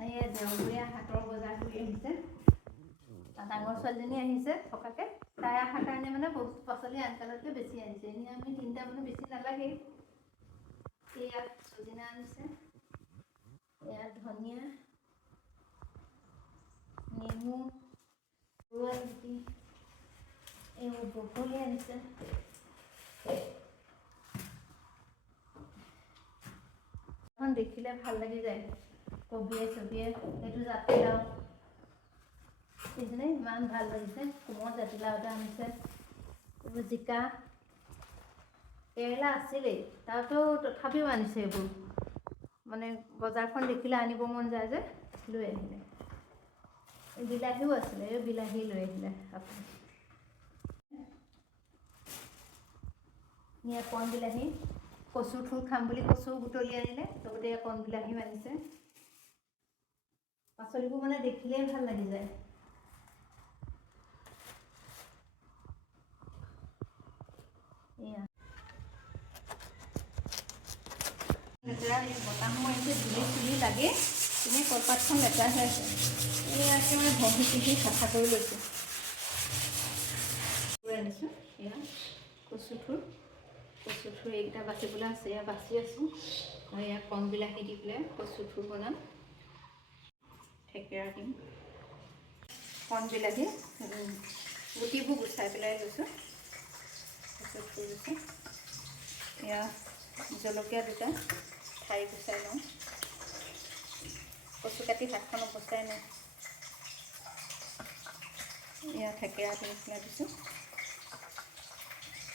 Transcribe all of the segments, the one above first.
এই দেওবৰীয়া হাটৰ বজাৰ কৰি আহিছে। ডাঙৰ ছোৱালীজনী আহিছে থকাকে, তাই অহাৰ কাৰণে মানে বস্তু পাচলি আনকালতকৈ বেছি আনিছে। এনেই আমি তিনিটা মানুহ বেছি নালাগেই। এয়া চজিনা আনিছে, এয়া ধনিয়া, নেমু, গুটি, এইবোৰ বগৰী আনিছে। এখন দেখিলে ভাল লাগি যায়। কবিয়ে চবিয়ে এইটো জাতিলাও এইজনে ইমান ভাল লাগিছে। কোমল জাতিলাও এটা আনিছে। এইবোৰ জিকা, কেৰেলা আছিলেই, তথাপিও আনিছে এইবোৰ। মানে বজাৰখন দেখিলে আনিব মন যায় যে লৈ আহিলে। বিলাহীও আছিলে, এই বিলাহী লৈ আহিলে আপুনি। কণ বিলাহী, কচু থুৰ খাম বুলি কচু বুটলি আনিলে, লগতে কণ বিলাহীও আনিছে। পাচলিবোৰ মানে দেখিলেই ভাল লাগি যায়। এয়া লেতেৰা বতাহ মাৰিছে, ধূলি চুলি লাগে, তুমি কলপাতখন লেতেৰা হৈ আছে। এয়া একেবাৰে ঘঁহি পিহি চাফা কৰি লৈছোঁ। আনিছোঁ এয়া কচু থুৰ এইকেইটা বাচিবলৈ আছে, এয়া বাচি আছোঁ। আৰু এয়া কণ বিলাহী দি পেলাই কচু থুৰ বনাম। থেকেৰা দিম, কণ বিলাহী গুটিবোৰ গুচাই পেলাই লৈছোঁ। কচু থুৰ লৈছোঁ। এয়া জলকীয়া দুটা ঠাৰি গুচাই লওঁ। কচু কাটি হাতখন অৱস্থাই নাই। এয়া থেকেৰা দি পেলাই দিছোঁ।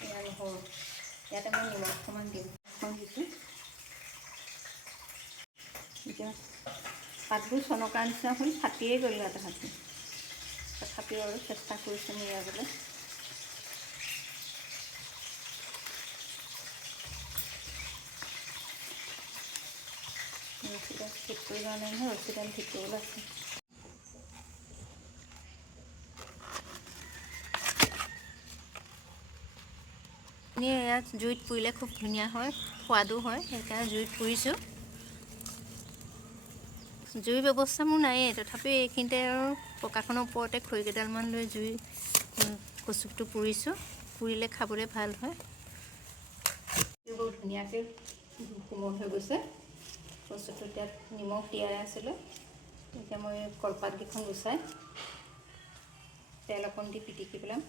এয়া নহৰু, ইয়াতে মই নিমখ অকণমান দিম, দিছোঁ। এতিয়া পাতবোৰ চনকাৰ নিচিনা হ'ল, ফাটিয়ে গ'ল ইয়াতে হাতটো। তথাপিও আৰু চেষ্টা কৰিছোঁ মিলাবলৈ। ৰছীডাল ঠিক কৰি লোৱা নাই নহয়, ৰছীডাল ঠিক কৰিবলৈ আছে। ইয়াত জুইত পুৰিলে খুব ধুনীয়া হয়, সোৱাদো হয়, সেইকাৰণে জুইত পুৰিছোঁ। জুইৰ ব্যৱস্থা মোৰ নায়েই, তথাপিও এইখিনিতে আৰু পকাখনৰ ওপৰতে খৰিকেইডালমান লৈ কচুটো পুৰিছোঁ। পুৰিলে খাবলৈ ভাল হয়। বৰ ধুনীয়াকৈ কোমল হৈ গৈছে। কচুটো এতিয়া নিমখ তিয়াই আছিলোঁ। এতিয়া মই কলপাতকেইখন গুচাই তেল অকণ দি পিটিকি পেলাম।